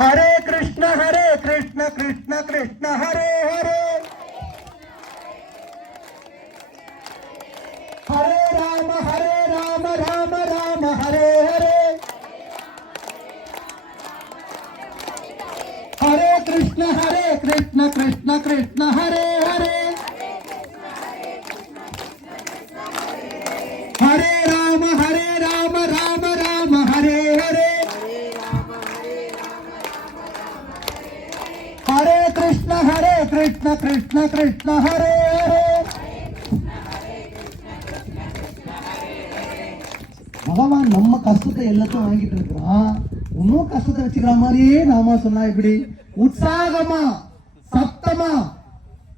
हरे कृष्ण कृष्ण कृष्ण हरे हरे, हरे राम राम राम हरे हरे, हरे कृष्ण कृष्ण कृष्ण हरे हरे, हरे राम राम राम हरे हरे, हरे कृष्ण कृष्ण कृष्ण हरे हरे. பகவான் நம்ம கஷ்டத்தை எல்லாத்தையும் வாங்கிட்டு இருக்கிறான். இன்னும் கஷ்டத்தை வச்சுக்கிற மாதிரியே நாம சொன்னா இப்படி உற்சாகமா சத்தமா,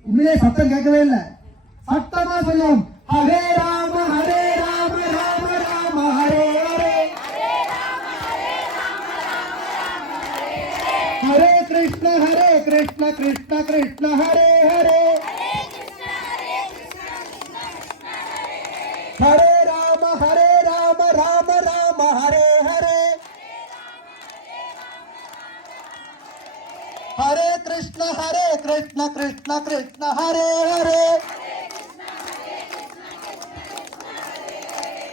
உண்மையே சத்தம் கேட்கவே இல்லை, சத்தமா சொல்லும் ஹரே ராம ராம ராம ஹரே ஹரே, हरे कृष्ण कृष्ण कृष्ण हरे हरे, हरे राम राम राम हरे हरे, हरे कृष्ण कृष्ण कृष्ण हरे हरे,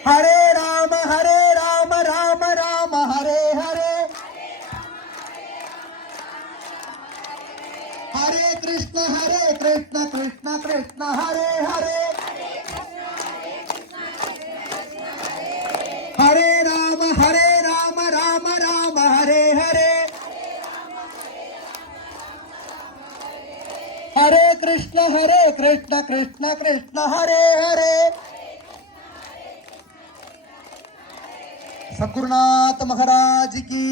हरे राम राम राम हरे हरे, हरे कृष्ण कृष्ण कृष्ण हरे हरे, हरे राम राम राम हरे हरे, हरे कृष्ण कृष्ण कृष्ण हरे हरे. सद्गुरुनाथ महाराज की